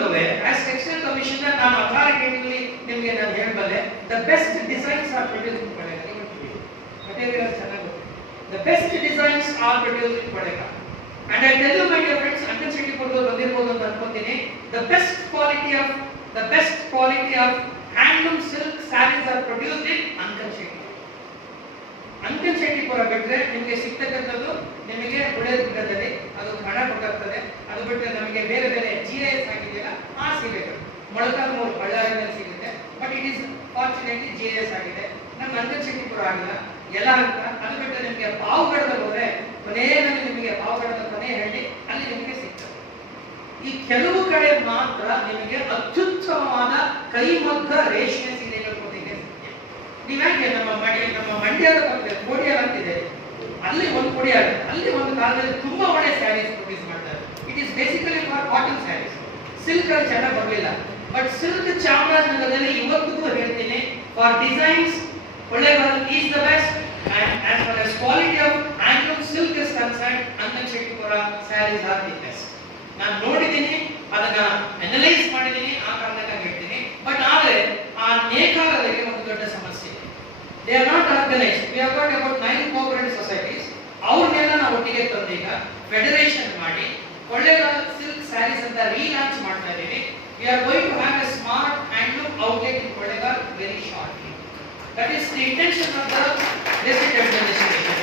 ಆಸ್ ಟೆಕ್ಸ್ಟೈಲ್ ಕಮಿಷನರ್ ನಾನು ಅಥಾರಿಟೇಟಿವ್ಲಿ ನಿಮಗೆ ನಾನು ಹೇಳಬಲ್ಲೆ, the best designs R produced in Kollegal. Material ಚೆನ್ನಾಗಿ the best designs are produced in Kodaikanal. And I tell you my dear friends, Ankan Shetty Kurdu ಬಂದಿರಬಹುದು ಅಂತ ಅನ್ಕೊಂತೀನಿ, the best quality of handloom silk sarees are produced in Ankan Shetty. Ankan Shetty ಪುರ ಬಿಟ್ಟರೆ ನಿಮಗೆ ಸಿಗ್ತಕ್ಕಂಥದ್ದು ನಿಮಗೆ ಉಳಿದದಲ್ಲಿ ಅದು ಹಣ ಕೊಟ್ಟಾಗ್ತದೆ. ಅದು ಬಿಟ್ಟರೆ ನಮಗೆ ಬೇರೆ GIS ಆಗಿದೆಯಲ್ಲ ಆ ಸೀರೆಗಳು ಮೊಳಕಾಲ್ಮೂರು ಬಳ್ಳಾರಿಯಲ್ಲಿ ಸಿಗುತ್ತೆ. But it is fortunately JS ಆಗಿದೆ. ನಮ್ಮ ನಂಜನಶೆಟ್ಟಿಪುರ ಆಗಿಲ್ಲ ಎಲ್ಲ ಅಂತ. ಅದು ಬಿಟ್ಟರೆ ನಿಮಗೆ ಪಾವಗಡದಲ್ಲಿ ಹೋದ್ರೆ ಕೊನೆಯಲ್ಲಿ ನಿಮಗೆ ಪಾವಗಡದ ಕೊನೆ ಹಳ್ಳಿ ಅಲ್ಲಿ ನಿಮಗೆ ಸಿಗ್ತದೆ. ಈ ಕೆಲವು ಕಡೆ ಮಾತ್ರ ನಿಮಗೆ ಅತ್ಯುತ್ತಮವಾದ ಕೈಮಗ್ಗ ರೇಷ್ಮೆ ಸೀರೆಗಳು ಕೊಟ್ಟಿಗೆ ಸಿಗ್ತದೆ. ನೀವ್ಯಾಕೆ ನಮ್ಮ ಮಂಡ್ಯದ ಪಕ್ಕದಲ್ಲಿ ಕೋಡಿಯಾರ್ ಅಂತಿದೆ, ಅಲ್ಲಿ ಒಂದು ಕೋಡಿಯಾರ್, ಅಲ್ಲಿ ಒಂದು ಕಾಲದಲ್ಲಿ ತುಂಬಾ ಒಳ್ಳೆ ಸ್ಯಾರೀಸ್ ಪ್ರೊಡ್ಯೂಸ್ ಮಾಡ್ತಾರೆ. It is basically for cotton saris. Silk ಅಲ್ಲಿ ಚೆನ್ನಾಗಿ ಬರಲಿಲ್ಲ, ಬಟ್ ಸಿಲ್ಕ್ ಚಾಮರಾಜನಗರದಲ್ಲಿ ಇವತ್ತಿಗೂ ಹೇಳ್ತೀನಿ for designs Kollegal is the best. and as far as quality of handloom silk is concerned, Nanjanashettipura saris are the best. ನಾನು ನೋಡಿದ್ದೀನಿ, ಅದನ್ನ ಅನಲೈಸ್ ಮಾಡಿದ್ದೀನಿ, ಆ ಕಾರಣಕ್ಕಾಗಿ ಹೇಳ್ತೀನಿ. ಬಟ್ ಆದ್ರೆ ಆ ನೇಕಾರರಿಗೆ ಒಂದು ದೊಡ್ಡ ಸಮಸ್ಯೆ ಇದೆ. They are not organised. We have got about 9 cooperative societies. ಅವ್ರನ್ನೆಲ್ಲ ನಾವು ಒಟ್ಟಿಗೆ ತಂದೀಗ ಫೆಡರೇಷನ್ ಮಾಡಿ ಕೊಳ್ಳೇಗಾಲ ಸಿಲ್ಕ್ ಸ್ಯಾರೀಸ್ ಅಂತ ರೀಲಾಂಚ್ ಮಾಡ್ತಾ ಇದ್ದೀವಿ. We are going to have a smart handloom outlet in Kollegal very shortly. That is the intention of the district administration.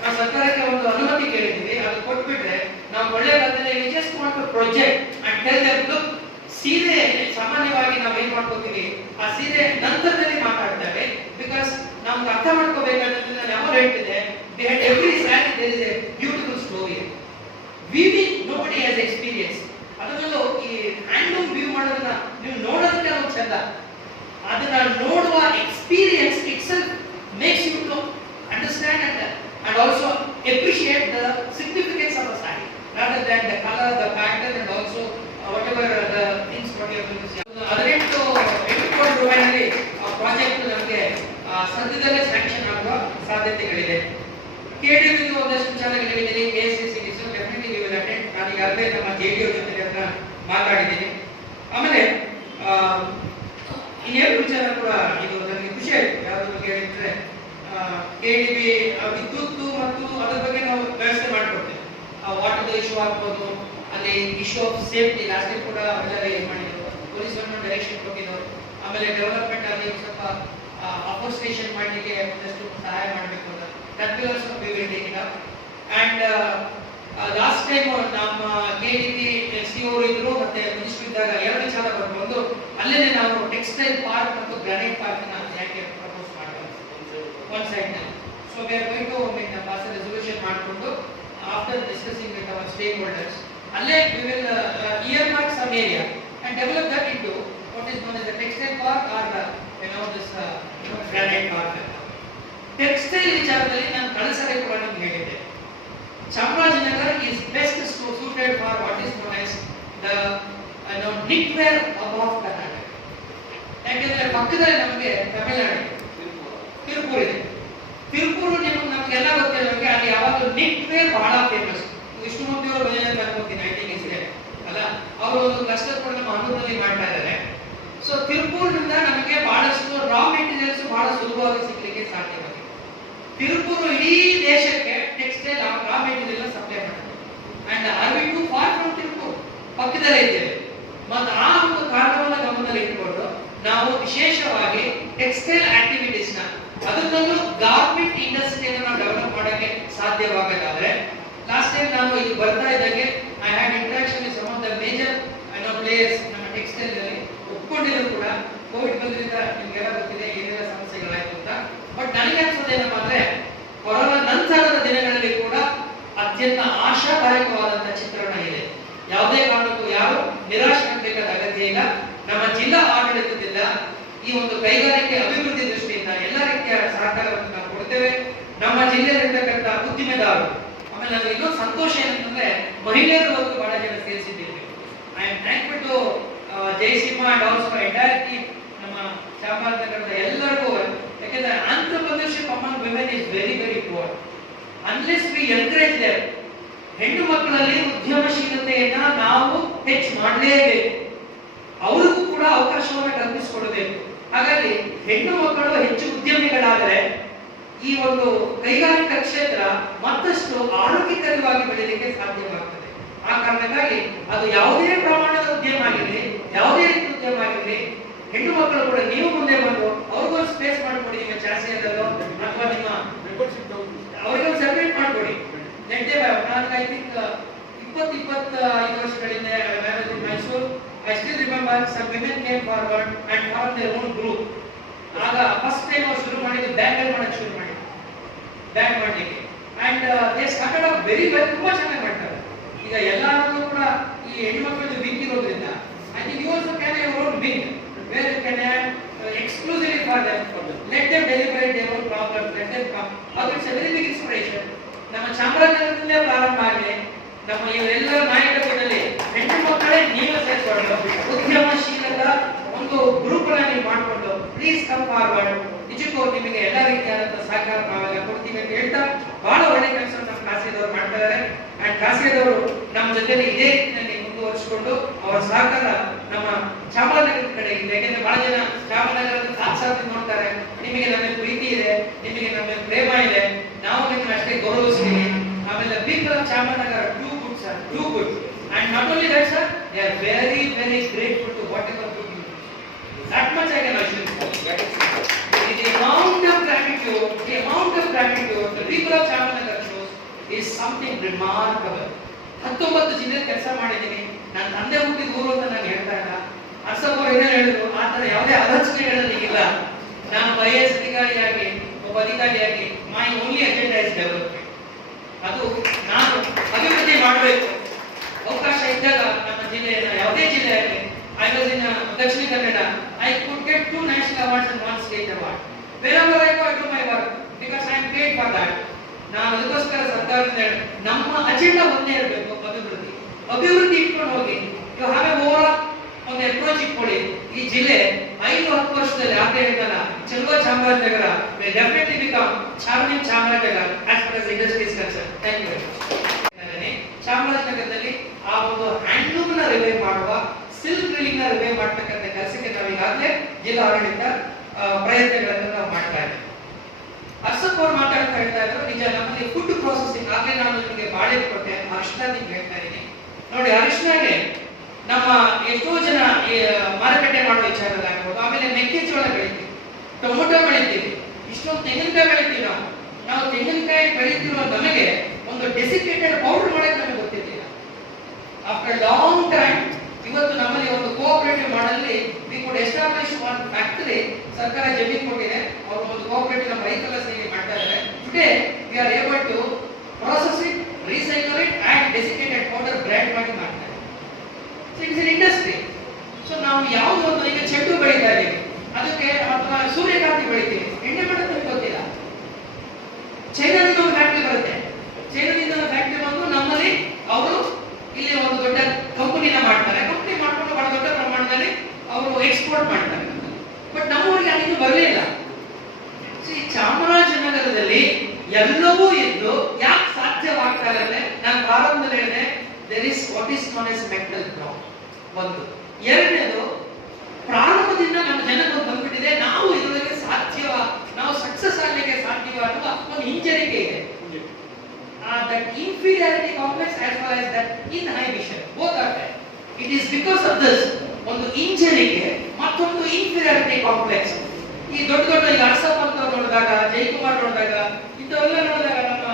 ನಾವು ಸರ್ಕಾರಕ್ಕೆ ಒಂದು ಅನುಮತಿ ಕೇಳಿದ್ದೀವಿ, ಅದು ಕೊಟ್ಬಿಟ್ರೆ ನಾವು ಕೊಳ್ಳೇಗಾಲದಲ್ಲಿ we just want to project and tell them look, ಸೀರೆ ಸಾಮಾನ್ಯವಾಗಿ ನಾವು ಏನ್ ಮಾಡ್ಕೋತೀವಿ, ಆ ಸೀರೆ ನಂತರದಲ್ಲಿ ಮಾತಾಡ್ತೇವೆ. ಬಿಕಾಸ್ ನಮ್ಗೆ ಅರ್ಥ ಮಾಡ್ಕೋಬೇಕಾದ್ರೆ ನಾನು ಯಾವಾಗ ಹೇಳ್ತಿದ್ದೆ, behind every saree there is a beautiful story. Weaving nobody has experience. ಅದರಲ್ಲೂ ಈ ಹ್ಯಾಂಡ್ಲೂಮ್ ವ್ಯೂ ಮಾಡೋದನ್ನ ನೀವು ನೋಡೋದಕ್ಕೆ ನಾವು ಚಂದ, ಅದನ್ನ ನೋಡುವ experience itself makes you to understand and also appreciate the significance of a saree rather than the color, the pattern and also whatever the things what you have to see. 18 ಕೋಟಿ ರೂಪಾಯಿನಲ್ಲಿ ಆ project ನಮಗೆ ಸದ್ಯದಲ್ಲೇ sanction ಆಗುವ ಸಾಧ್ಯತೆಗಳಿದೆ. KDB ಒಂದಷ್ಟು ಚೆನ್ನಾಗಿ ಹೇಳಿದ್ದೀನಿ, KCC definitely we will attend. ನಾನು ಈಗಾಗಲೇ ನಮ್ಮ JDO ಜೊತೆ ಹತ್ರ ಮಾತಾಡಿದ್ದೀನಿ. ಆಮೇಲೆ ಇನ್ನೇನು ವಿಚಾರ ಕೂಡ ಇದು ನನಗೆ ಖುಷಿ ಆಯಿತು. ಯಾವ್ದ್ರ ಬಗ್ಗೆ ಹೇಳಿದ್ರೆ KDB ವಿದ್ಯುತ್ ಮತ್ತು ಅದ್ರ ಬಗ್ಗೆ ನಾವು ವ್ಯವಸ್ಥೆ ಮಾಡಿಕೊಡ್ತೇವೆ. ವಾಟರ್ ಇಶ್ಯೂ ಆಗ್ಬೋದು, ಅಲ್ಲಿ issue of safety last time ಕೂಡ ಅವೆಲ್ಲ ಏನು ಮಾಡಿದ್ರು, ಪೊಲೀಸ್ ಡೈರೆಕ್ಷನ್ ಕೊಟ್ಟಿದ್ರು. ಆಮೇಲೆ ಡೆವಲಪ್ಮೆಂಟ್ ಅಲ್ಲಿ ಸ್ವಲ್ಪ ಅಪೋಸ್ಟೇಷನ್ ಮಾಡಲಿಕ್ಕೆ ಒಂದಷ್ಟು ಸಹಾಯ ಮಾಡಬೇಕು ಅಂತ that will also be will take it up. And last time ನಮ್ಮ KDB CO ಇದ್ರು ಮತ್ತೆ ಮಿನಿಸ್ಟರ್ ಇದ್ದಾಗ ಎರಡು ವಿಚಾರ ಬಂತು. ಒಂದು ಅಲ್ಲೇ ನಾವು ಟೆಕ್ಸ್ಟೈಲ್ ಪಾರ್ಕ್ ಮತ್ತು ಗ್ರಾನೈಟ್ ಪಾರ್ಕ್ ನ ಯಾಕೆ ಪ್ರಪೋಸ್ ಮಾಡ್ತೀವಿ ಒನ್ ಸೈಡ್ ನಲ್ಲಿ. So we are going to pass resolution ಮಾಡಿಕೊಂಡು after discussing with our stakeholders ಅಲ್ಲೇ we will earmark some area and develop that into what is known as a textile park or this granite park. Textile ವಿಚಾರದಲ್ಲಿ ನಾನು ಕಳೆದ ಸರಿ ಕೂಡ ನಿಮ್ಗೆ ಹೇಳಿದ್ದೆ, Chamarajanagar is best suited for what is known as the knitwear above Karnataka. ಯಾಕೆಂದ್ರೆ ಪಕ್ಕದಲ್ಲಿ ನಮಗೆ ತಮಿಳುನಾಡು ತಿರುಪೂರ್ ಇದೆ. ತಿರುಪೂರು ನಮಗೆಲ್ಲ ಗೊತ್ತಿಲ್ಲ, ನಮಗೆ ಅಲ್ಲಿ ಯಾವಾಗಲೂ knitwear ಬಹಳ ಫೇಮಸ್. ವಿಷ್ಣುಮೂರ್ತಿ ಅವರು ಬಂದಿದ್ದಾರೆ ಅನ್ಕೋತೀನಿ, ಐಟಿಗೆ ಅಲ್ಲ, ಅವರು ಒಂದು ಕ್ಲಸ್ಟರ್ ಕೂಡ ನಮ್ಮ ಹನ್ನೂರಲ್ಲಿ ಮಾಡ್ತಾ ಇದ್ದಾರೆ. ಸೊ ತಿರುಪೂರಿನಿಂದ ನಮಗೆ ಬಹಳಷ್ಟು ರಾ ಮೆಟೀರಿಯಲ್ಸ್ ಬಹಳ ಸುಲಭವಾಗಿ ಸಿಗಲಿಕ್ಕೆ ಸಾಧ್ಯವಾಗಿದೆ. ತಿರುಪೂರು ಇಡೀ ದೇಶಕ್ಕೆ ಟೆಕ್ಸ್ಟೈಲ್ ರಾ ಮೆಟೀರಿಯಲ್ ಸಪ್ಲೈ ಮಾಡ್ತಾರೆ. And are we too far from Tiruppur, ಪಕ್ಕದಲ್ಲೇ ಇದ್ದೇವೆ. ಮತ್ತು ಆ ಒಂದು ಕಾರಣವನ್ನು ಗಮನದಲ್ಲಿ ಇಟ್ಟುಕೊಂಡು ನಾವು ವಿಶೇಷವಾಗಿ ಟೆಕ್ಸ್ಟೈಲ್ ಆಕ್ಟಿವಿಟೀಸ್ ನ, ಅದರಲ್ಲೂ ಗಾರ್ಮೆಂಟ್ ಇಂಡಸ್ಟ್ರಿಯನ್ನು ನಾವು ಡೆವಲಪ್ ಮಾಡೋಕ್ಕೆ ಸಾಧ್ಯವಾಗದಾದ್ರೆ, ಲಾಸ್ಟ್ ಟೈಮ್ ನಾನು ಇಲ್ಲಿ ಬರ್ತಾ ಇದ್ದಂಗೆ I had interaction with some of the major players ನಮ್ಮ ಟೆಕ್ಸ್ಟೈಲ್ ಅಲ್ಲಿ. ಒಪ್ಕೊಂಡಿದ್ರು ಕೂಡ ಕೋವಿಡ್ ಬಂದ್ರಿಂದ ನಿಮ್ಗೆಲ್ಲ ಗೊತ್ತಿದೆ ಏನೆಲ್ಲ ಸಮಸ್ಯೆಗಳಾಯ್ತು ಅಂತ. ಬಟ್ ನನಗೆ ಅನ್ಸೋದೇನಪ್ಪ ಅಂದ್ರೆ ಕೊರೋನಾ ನಂತರದ ದಿನಗಳಲ್ಲಿ ಕೂಡ ಅತ್ಯಂತ ಆಶಾದಾಯಕವಾದಂತಹ ಚಿತ್ರಣ ಇದೆ. ಯಾವುದೇ ಕಾರಣಕ್ಕೂ ಯಾರು ನಿರಾಶೆ ಆಗಬೇಕಾದ ಅಗತ್ಯ ಇಲ್ಲ. ನಮ್ಮ ಜಿಲ್ಲಾ ಆಡಳಿತದಿಂದ ಈ ಒಂದು ಕೈಗಾರಿಕೆ ಅಭಿವೃದ್ಧಿ ದೃಷ್ಟಿಯಿಂದ ಎಲ್ಲ ರೀತಿಯ ಸಹಕಾರವನ್ನು ನಾವು ಕೊಡ್ತೇವೆ. ನಮ್ಮ ಜಿಲ್ಲೆಯಲ್ಲಿರ್ತಕ್ಕಂಥ ಉದ್ದಿಮೆದಾರರು, ಆಮೇಲೆ ನನಗೆ ಇನ್ನೊಂದು ಸಂತೋಷ ಏನಂತಂದ್ರೆ ಮಹಿಳೆಯರು ಒಂದು ಬಹಳ ಜನ ಸೇರಿಸಿದ್ದೇವೆ. I am thankful to Jayasimha and also entire team, ನಮ್ಮ ಚಾಮರಾಜನಗರದ ಎಲ್ಲರಿಗೂ. ಯಾಕಂದ್ರೆ entrepreneurship among women is very very poor unless we encourage them. ಹೆಣ್ಣು ಮಕ್ಕಳಲ್ಲಿ ಉದ್ಯಮಶೀಲತೆಯನ್ನ ನಾವು ಹೆಚ್ಚು ಮಾಡಲೇಬೇಕು, ಅವರಿಗೂ ಕೂಡ ಅವಕಾಶವನ್ನು ಕಲ್ಪಿಸಿಕೊಡಬೇಕು. ಹಾಗಾಗಿ ಹೆಣ್ಣು ಮಕ್ಕಳು ಹೆಚ್ಚು ಉದ್ಯಮಿಗಳಾದರೆ ಈ ಒಂದು ಕೈಗಾರಿಕಾ ಕ್ಷೇತ್ರ ಮತ್ತಷ್ಟು ಆರೋಗ್ಯಕರವಾಗಿ ಬೆಳೆಯಲಿಕ್ಕೆ ಸಾಧ್ಯವಾಗ್ತದೆ. ಆ ಕಾರಣಕ್ಕಾಗಿ ಅದು ಯಾವುದೇ ಪ್ರಮಾಣದ ಉದ್ಯಮ ಆಗಿರಲಿ, ಯಾವುದೇ ರೀತಿಯ ಉದ್ಯಮ ಆಗಿರಲಿ, ಹೆಣ್ಣು ಮಕ್ಕಳು ಕೂಡ ನೀವು ಮುಂದೆ ಬಂದು ಅವ್ರಿಗೊಂದು ಸ್ಪೇಸ್ ಮಾಡಿಕೊಡಿ. ನಿಮ್ಮ ಚಾಸೆಯಲ್ಲೋ ಅಥವಾ ನಿಮ್ಮ ಅವ್ರಿಗೊಂದು ಸೆಪರೇಟ್ ಮಾಡಿಕೊಡಿ. ನಾನು ಐ ಥಿಂಕ್ 20-25 ವರ್ಷಗಳಿಂದ Mysuru, I still remember remember some women came forward and form their own group. ಆಗ ಫಸ್ಟ್ ಟೈಮ್ ಅವ್ರು ಶುರು ಮಾಡಿದ್ದು ಬ್ಯಾಂಗಲ್ ಮಾಡಕ್ಕೆ ಶುರು ಮಾಡಿದ್ರು, ಬ್ಯಾಂಕ್ ಮಾಡಲಿಕ್ಕೆ. And they started up very well, ತುಂಬಾ ಚೆನ್ನಾಗಿ ಮಾಡ್ತಾರೆ. ಈಗ ಎಲ್ಲರೂ ಕೂಡ ಈ ಹೆಣ್ಮಕ್ಳದ್ದು ವಿಂಗ್ ಇರೋದ್ರಿಂದ I think you also can have your own wing where you can have exclusively for them. Let them deliberate their own problems, let them come. ಅದು it's a very big inspiration. ನಮ್ಮ ಚಾಮರಾಜನಗರದಲ್ಲೇ ಪ್ರಾರಂಭ ಆಗಿದೆ. ನಮ್ಮ ಇವರೆಲ್ಲರ ನಾಯಕತ್ವದಲ್ಲಿ ಹೆಣ್ಣು ಮಕ್ಕಳೇ ನೀವೇ ಸೇರಿಕೊಂಡು ಉದ್ಯಮಶೀಲತಾ ಒಂದು ಗ್ರೂಪ್ ಅನ್ನ ನೀವು ಮಾಡಿಕೊಂಡು ಪ್ಲೀಸ್ ಕಮ್ ಫಾರ್ವರ್ಡ್. ನಿಜಕ್ಕೂ ನಿಮಗೆ ಎಲ್ಲ ರೀತಿಯಾದಂತಹ ಸಹಕಾರ ನಾವೆಲ್ಲ ಕೊಡ್ತೀವಿ ಅಂತ ಹೇಳ್ತಾ, ಬಹಳ ಒಳ್ಳೆ ಕೆಲಸ ನಮ್ಮ ಕಾಸಿಯದವರು ಮಾಡ್ತಾ ಇದ್ದಾರೆ. ಅಂಡ್ ಕಾಸಿಯದವರು ನಮ್ಮ ಜೊತೆಲಿ ಇದೇ ರೀತಿಯಲ್ಲಿ ಮುಂದುವರಿಸಿಕೊಂಡು ಅವರ ಸಹಕಾರ ನಮ್ಮ ಚಾಮರಾಜನಗರದ ಕಡೆ ಇದೆ. ಯಾಕೆಂದ್ರೆ ಬಹಳ ಜನ ಚಾಮರಾಜನಗರದ ಸಾಕ್ಷಾತ್ ನೋಡ್ತಾರೆ. ನಿಮಗೆ ನಮ್ಮ ಪ್ರೀತಿ ಇದೆ, ನಿಮಗೆ ನಮ್ಮ ಪ್ರೇಮ ಇದೆ, ನಾವು ನಿಮ್ಮನ್ನ ಅಷ್ಟೇ ಗೌರವಿಸ್ತೀವಿ. ಆಮೇಲೆ people of Chamarajanagar too good sir, too good. And not only that sir, they are very very grateful to whatever good you do. That much I can assure you. The amount of gratitude the people of Chamanagara shows is something remarkable. 19 ಜಿಲ್ಲೆಯಲ್ಲಿ ಕೆಲಸ ಮಾಡಿದ್ದೀನಿ. ನನ್ನ ತಂದೆ ಹುಟ್ಟಿದ ಊರು ಅಂತ ನಾನು ಹೇಳ್ತಾ ಇಲ್ಲ. ಅರ್ಸಪ್ಪ ಏನೇ ಹೇಳಿದ್ರು ಆ ಥರ ಯಾವುದೇ ಆಲೋಚನೆಗಳಿಲ್ಲ. ನಾನು IAS ಅಧಿಕಾರಿಯಾಗಿ ಒಬ್ಬ ಅಧಿಕಾರಿಯಾಗಿ my only agenda is development. ಅದು ನಾನು ಅಭಿವೃದ್ಧಿ ಮಾಡಬೇಕು. ಅವಕಾಶ ಇದ್ದಾಗ ನಮ್ಮ ಜಿಲ್ಲೆಯ ಯಾವುದೇ ಜಿಲ್ಲೆಯಲ್ಲಿ I was in Dakshina Kannada. I could get 2 national awards and 1 state award. Wherever I go, I do my work because I am paid for that. ನಾನು ಅದಕ್ಕೋಸ್ಕರ ಸರ್ಕಾರದಿಂದ ನಮ್ಮ ಅಜೆಂಡಾ ಒಂದೇ ಇರಬೇಕು, ಅಭಿವೃದ್ಧಿ. ಅಭಿವೃದ್ಧಿ ಇಟ್ಕೊಂಡು ಹೋಗಿ ನೀವು ಹಾಗೆ ಓವರ್ ಒಂದು ಅಪ್ರೋಚ್ ಇಟ್ಕೊಳ್ಳಿ. ಈ ಜಿಲ್ಲೆ 5-10 ವರ್ಷದಲ್ಲಿ ಆತ ಹೇಳ್ತಾನ ಚಲುವ Chamarajanagar will definitely become charming Chamarajanagar as far as industry is concerned. Thank you very much. ಚಾಮರಾಜನಗರದಲ್ಲಿ ಆ ಒಂದು ಹ್ಯಾಂಡ್ಲೂಮ್ ನ ರಿವೈವ್ ಮಾಡುವ, ಸಿಲ್ಕ್ ರೀಲಿಂಗ್ ನ ರಿವೈವ್ ಮಾಡತಕ್ಕಂಥ ಕೆಲಸಕ್ಕೆ ನಾವು ಈಗಾಗಲೇ ಜಿಲ್ಲಾ ಆಡಳಿತ ಪ್ರಯತ್ನಗಳನ್ನು ನಾವು ಮಾಡ್ತಾ ಇದ್ದೇವೆ. ಅರ್ಸಪ್ಪ ಅವರು ಮಾತಾಡ್ತಾ ಹೇಳ್ತಾ ಇದ್ರು, ನಿಜ ನಮ್ಮಲ್ಲಿ ಫುಡ್ ಪ್ರೊಸೆಸಿಂಗ್ ಆಗಲೇ ನಾನು ನಿಮಗೆ ಬಾಳೆ ಕೊಟ್ಟೆ, ಅರಿಶಿನ ನಿಮ್ಗೆ ಹೇಳ್ತಾ ಇದ್ದೀನಿ ನೋಡಿ. ಅರಿಶಿನಾಗೆ ನಮ್ಮ ಎಷ್ಟೋ ಜನ ಮಾರುಕಟ್ಟೆ ಮಾಡುವ ವಿಚಾರದಲ್ಲಿ ಆಗ್ಬೋದು. ಆಮೇಲೆ ಮೆಕ್ಕೆಜೋಳ ಬೆಳಿತೀವಿ, ಟೊಮೊಟೊ ಬೆಳಿತೀವಿ, ಇಷ್ಟೊಂದು ತೆಂಗಿನಕಾಯಿ ಬೆಳಿತೀವಿ. ನಾವು ತೆಂಗಿನಕಾಯಿ ಬೆಳಿತಿರುವ ನಮಗೆ ಒಂದು ಡೆಸಿಕೇಟೆಡ್ ಪೌಡರ್ ಮಾಡಕ್ಕೆ ನಮಗೆ ಗೊತ್ತಿರಲಿಲ್ಲ. ಆಫ್ಟರ್ ಲಾಂಗ್ ಟೈಮ್ ಇವತ್ತು ನಮ್ಮಲ್ಲಿ ಒಂದು ಕೋಆಪರೇಟಿವ್ ಮಾಡಲ್ಲಿ we could establish one factory. ಸರ್ಕಾರ ಜಮೀನು ಕೊಟ್ಟಿದೆ, ಅವರು ಒಂದು ಕೋಆಪರೇಟಿವ್ ನಮ್ಮ ರೈತರ ಸೇರಿ ಮಾಡ್ತಾ ಇದ್ದಾರೆ. Today we are able to process it, recycle it and desiccated powder brand ಮಾಡಿ ಮಾಡ್ತಾರೆ. So it is an industry. So ನಾವು ಯಾವುದು ಒಂದು ಈಗ ಚೆಂಡು ಬೆಳೀತಾ ಇದ್ದೀವಿ, ಅದಕ್ಕೆ ಅಥವಾ ಸೂರ್ಯಕಾಂತಿ ಬೆಳಿತೀವಿ, ಎಣ್ಣೆ ಮಾಡೋದು ಗೊತ್ತಿಲ್ಲ. ಚೈನಾದಿಂದ ಒಂದು ಫ್ಯಾಕ್ಟರಿ ಬರುತ್ತೆ, ಚೈನಾದಿಂದ ಒಂದು ಫ್ಯಾಕ್ಟರಿ ಬಂದು ನಮ್ಮಲ್ಲಿ ಅವರು ಇಲ್ಲಿ ಒಂದು ದೊಡ್ಡ ಕಂಪನಿನ ಮಾಡ್ತಾರೆ. ಕಂಪನಿ ಮಾಡ್ಕೊಂಡು ಬಹಳ ದೊಡ್ಡ ಪ್ರಮಾಣದಲ್ಲಿ ಅವರು ಎಕ್ಸ್ಪೋರ್ಟ್ ಮಾಡ್ತಾರೆ. ಬಟ್ ನಮ್ಮೂರಿಗೆ ಅಲ್ಲಿಂದ ಬರಲೇ ಇಲ್ಲ. ಚಾಮರಾಜನಗರದಲ್ಲಿ ಎಲ್ಲವೂ ಇದ್ದು ಯಾಕೆ ಸಾಧ್ಯವಾಗ್ತಾ ಇದೆ? ನಾನು ಪ್ರಾರಂಭದಲ್ಲಿ ಹೇಳಿದೆ, there is what is known as mental block. ಒಂದು. ಎರಡನೇದು, ಪ್ರಾರಂಭದಿಂದ ನಮ್ಮ ಜನಕ್ಕೆ ಬಂದ್ಬಿಟ್ಟಿದೆ, ನಾವು ಇದರೊಳಗೆ ಸಾಧ್ಯವ, ನಾವು ಸಕ್ಸಸ್ ಆಗಲಿಕ್ಕೆ ಸಾಧ್ಯವ ಅನ್ನುವ ಒಂದು ಹಿಂಜರಿಕೆ ಇದೆ. That inferiority complex as well as that inhibition, both are there. It is because of this ಒಂದು ಹಿಂಜರಿಕೆ ಮತ್ತೊಂದು inferiority complex. ಈ ದೊಡ್ಡ ದೊಡ್ಡ ಈಗ ಅರ್ಸಪ್ಪ ಅಂತ ನೋಡಿದಾಗ, ಜಯಕುಮಾರ್ ನೋಡಿದಾಗ, ಇಂಥವೆಲ್ಲ ನೋಡಿದಾಗ, ನಮ್ಮ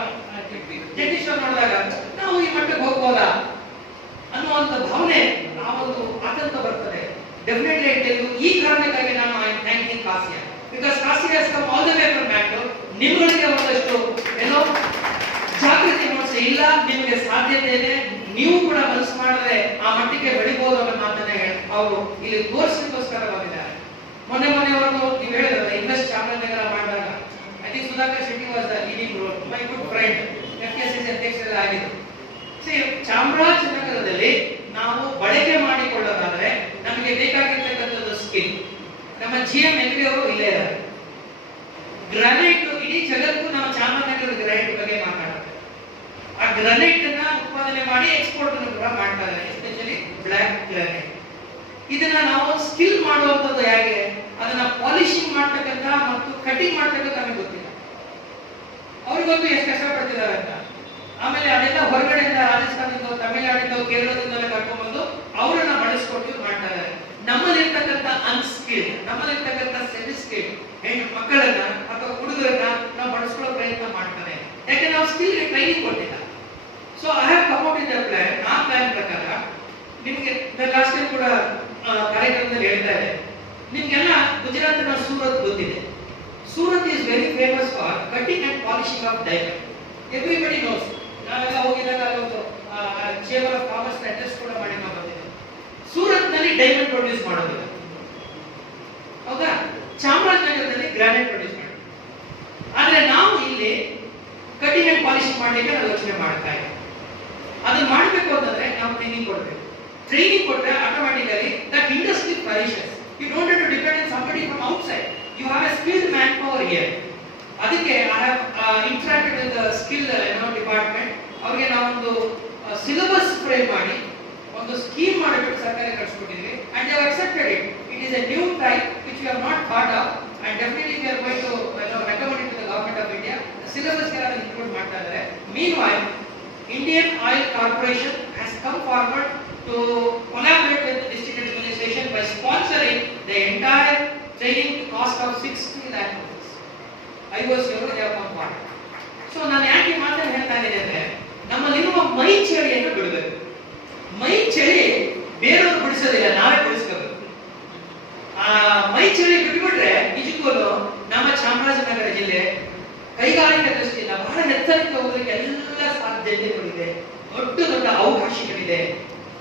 ಜಗದೀಶ್ವರ್ ನೋಡಿದಾಗ ನಾವು ಈ ಮಟ್ಟಕ್ಕೆ ಹೋಗ್ಬೋದಾ ಅನ್ನುವಂಥ ಭಾವನೆ, ಆ ಒಂದು ಆತಂಕ ಬರ್ತದೆ. ಡೆಫಿನೆಟ್ಲಿ ಈ ಕಾರಣಕ್ಕಾಗಿ ನಾನು I am thanking KASSIA, because KASSIA has come all the way from Bangalore. ನಿಮ್ಮಗಳಿಗೆ ಒಂದಷ್ಟು ಏನೋ ಜಾಗೃತಿ ಮೂಡಿಸಿ, ಇಲ್ಲ ನಿಮಗೆ ಸಾಧ್ಯತೆ ಇದೆ, ನೀವು ಕೂಡ ಮನಸ್ಸು ಮಾಡಿದ್ರೆ ಆ ಮಟ್ಟಿಗೆ ಬೆಳಿಬಹುದು ಅನ್ನೋ ಮಾತನ್ನ ಅವರು ಇಲ್ಲಿ ತೋರಿಸಲಿಕ್ಕೋಸ್ಕರ ಬಂದಿದ್ದಾರೆ. ಮೊನ್ನೆವರೆಗೂ ನೀವು ಹೇಳಿದ್ರಲ್ಲ, ಇನ್ವೆಸ್ಟ್ ಚಾಮರಾಜನಗರ ಮಾಡಿದಾಗ I think Sudhakar Shetty was the leading roll, my good friend, FKCC ಅಧ್ಯಕ್ಷರೆಲ್ಲ ಆಗಿದ್ರು. ಚಾಮರಾಜನಗರದಲ್ಲಿ ನಾವು ಬಳಕೆ ಮಾಡಿಕೊಳ್ಳೋದಾದ್ರೆ ನಮಗೆ ಬೇಕಾಗಿರ್ತಕ್ಕಂಥದ್ದು ಸ್ಕಿಲ್. ನಮ್ಮ GM MD ಅವರು ಇಲ್ಲೇ ಇದ್ದಾರೆ. ಗ್ರಾನೈಟ್ ಇಡೀ ಜಗತ್ತು ನಮ್ಮ ಚಾಮರಾಜನಗರದ ಗ್ರಾನೈಟ್ ಬಗ್ಗೆ ಮಾತಾಡ್ತಾರೆ. ಆ ಗ್ರಾನೈಟ್ ಅನ್ನ ಉತ್ಪಾದನೆ ಮಾಡಿ ಎಕ್ಸ್ಪೋರ್ಟ್ ಅನ್ನು ಕೂಡ ಮಾಡ್ತಾ ಇದ್ದಾರೆ, ಎಸ್ಪೆಷಲಿ ಬ್ಲಾಕ್ ಗ್ರಾನೈಟ್. ಇದನ್ನ ನಾವು ಸ್ಕಿಲ್ ಮಾಡುವಂಥದ್ದು ಹೇಗೆ, ಅದನ್ನ ಪಾಲಿಶಿಂಗ್ ಮಾಡ್ತಕ್ಕಂಥ ಮತ್ತು ಕಟಿಂಗ್ ಮಾಡ್ತಕ್ಕಂಥ ನಮಗೆ ಗೊತ್ತಿಲ್ಲ. ಅವ್ರಿಗೊಂದು ಎಷ್ಟು ಕಷ್ಟಪಡ್ತಿದ್ದಾರೆ ಅಂತ. ಆಮೇಲೆ ಅದೆಲ್ಲ ಹೊರಗಡೆಯಿಂದ, ರಾಜಸ್ಥಾನದಿಂದ, ತಮಿಳುನಾಡಿಂದ, ಕೇರಳದಿಂದ ಕರ್ಕೊಂಡ್ಬಂದು ಅವರನ್ನ ಬಳಸ್ಕೊಂಡು ಮಾಡ್ತಾ ಇದ್ದಾರೆ. ನಮ್ಮಲ್ಲಿರ್ತಕ್ಕಂಥ ಅನ್ಸ್ಕಿಲ್ಡ್, ನಮ್ಮಲ್ಲಿರ್ತಕ್ಕಂಥ ಸೆಮಿ ಸ್ಕಿಲ್ಡ್ ಹೆಣ್ಣು ಮಕ್ಕಳನ್ನ ಅಥವಾ ಹುಡುಗರನ್ನ ನಾವು ಬಳಸ್ಕೊಳ್ಳೋ ಪ್ರಯತ್ನ ಮಾಡ್ತಾರೆ. ಯಾಕೆ ನಾವು ಸ್ಕಿಲ್ ಟ್ರೈನಿಂಗ್ ಕೊಟ್ಟಿಲ್ಲ. So I have come out in the plan. ಆ ಪ್ಲಾನ್ ಪ್ರಕಾರ ನಿಮಗೆ ಲಾಸ್ಟ್ ಟೈಮ್ ಕೂಡ ನಿಮ್ಗೆ ಹೇಳ್ತಾ ಇದೆ. ನಿಮ್ಗೆಲ್ಲ ಗುಜರಾತ್ನ ಸೂರತ್ ಗೊತ್ತಿದೆ. Surat is very famous for cutting and polishing of diamond. Everybody knows. ನಾವೆಲ್ಲ ಹೋಗಿದಾಗ ಒಂದು ಚೇಂಬರ್ ಆಫ್ ಕಾಮರ್ಸ್ ಅಡ್ರೆಸ್ ಕೂಡ ಮಾಡಿ ನಾವು ಬಂದಿದ್ದೇವೆ. ಸೂರತ್ ನಲ್ಲಿ ಡೈಮಂಡ್ ಪ್ರೊಡ್ಯೂಸ್ ಮಾಡೋದಿಲ್ಲ, ಹೌದಾ? ಚಾಮರಾಜನಗರದಲ್ಲಿ ಗ್ರಾನೈಟ್ ಪ್ರೊಡ್ಯೂಸ್ ಮಾಡಿ. ಆದ್ರೆ ನಾವು ಇಲ್ಲಿ ಕಟಿಂಗ್ ಅಂಡ್ ಪಾಲಿಶಿಂಗ್ ಮಾಡಲಿಕ್ಕೆ ನಾವು ಯೋಚನೆ ಮಾಡ್ತಾ ಇದ್ದೀವಿ. ಅದನ್ನ ಮಾಡಬೇಕು ಅಂತಂದ್ರೆ ನಾವು ಟ್ರೈನಿಂಗ್ ಕೊಡಬೇಕು. ಟ್ರೈನಿಂಗ್ ಕೊಟ್ಟರೆ automatically that industry flourishes. You don't have to depend on somebody from outside. You have a skilled manpower here. ಅದಕ್ಕೆ I have interacted with the skill department. ಅವ್ರಿಗೆ ನಾವೊಂದು ಸಿಲೆಬಸ್ ಫ್ರೇಮ್ ಮಾಡಿ ಒಂದು scheme ಮಾಡಿಬಿಟ್ಟು ಸರ್ಕಾರಕ್ಕೆ ಕಳಿಸ್ಕೊಟ್ಟಿದ್ವಿ. And they have accepted it. It is a new type which we have not thought of, and definitely we are going to recommend it to the government of India. Syllabus ಗೆ ಅದನ್ನು include ಮಾಡ್ತಾ ಇದ್ದಾರೆ. Meanwhile Indian Oil Corporation has come forward to collaborate with the district administration by sponsoring the entire training cost of 60 lakh rupees. IOCಯವರು they have come forward. So ನಾನು ಯಾಕೆ ಮಾತನ್ನು ಹೇಳ್ತಾ ಇದ್ದೇನೆ ಅಂದ್ರೆ ನಮ್ಮಲ್ಲಿರುವ ಮೈ ಚಳಿಯನ್ನು ಬಿಡಬೇಕು. ಮೈ ಚಳಿ ಬೇರೆಯವರು ಬಿಡಿಸೋದಿಲ್ಲ, ನಾವೇ ಬಿಡಿಸ್ಕೋಬೇಕು. ಆ ಮೈ ಚಳಿ ಬಿಟ್ಬಿಟ್ರೆ ನಿಜಕ್ಕೂ ನಮ್ಮ ಚಾಮರಾಜನಗರ ಜಿಲ್ಲೆ ಕೈಗಾರಿಕಾ ದೃಷ್ಟಿಯಿಂದ ಬಹಳ ಎತ್ತರಕ್ಕೆ ಹೋಗಲಿಕ್ಕೆ ಎಲ್ಲ ಸಾಧ್ಯತೆಗಳಿದೆ, ದೊಡ್ಡ ದೊಡ್ಡ ಅವಕಾಶಗಳಿದೆ.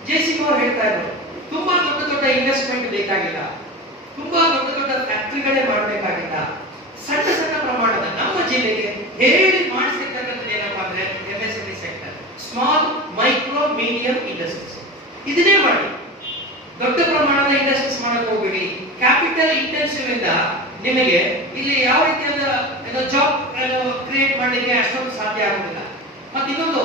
ಜೆಸಿಬಿ ಅವರು ಹೇಳ್ತಾ ಇದ್ರು, ತುಂಬಾ ದೊಡ್ಡ ದೊಡ್ಡ ಇನ್ವೆಸ್ಟ್ಮೆಂಟ್ ಬೇಕಾಗಿಲ್ಲ, ತುಂಬಾ ದೊಡ್ಡ ದೊಡ್ಡ ಫ್ಯಾಕ್ಟರಿಗಳೇ ಮಾಡಬೇಕಾಗಿಲ್ಲ. ಸಣ್ಣ ಸಣ್ಣ ಪ್ರಮಾಣದ ನಮ್ಮ ಜಿಲ್ಲೆಗೆ ಹೇಳಿ ಮಾಡಿಸಿರ್ತಕ್ಕಂಥದ್ದು ಏನಪ್ಪಾ ಅಂದ್ರೆ MSME sector, small micro medium industries. ಇದನ್ನೇ ಮಾಡಿ. ದೊಡ್ಡ ಪ್ರಮಾಣದ ಇಂಡಸ್ಟ್ರೀಸ್ ಮಾಡಕ್ಕೆ ಹೋಗ್ಬೇಡಿ. ಕ್ಯಾಪಿಟಲ್ ಇಂಟೆನ್ಸಿವ್ ಇಂದ ನಿಮಗೆ ಇಲ್ಲಿ ಯಾವ ರೀತಿಯಾದ ಜಾಬ್ ಕ್ರಿಯೇಟ್ ಮಾಡಲಿಕ್ಕೆ ಅಷ್ಟೊಂದು ಸಾಧ್ಯ ಆಗುದಿಲ್ಲ. ಮತ್ತೆ ಇನ್ನೊಂದು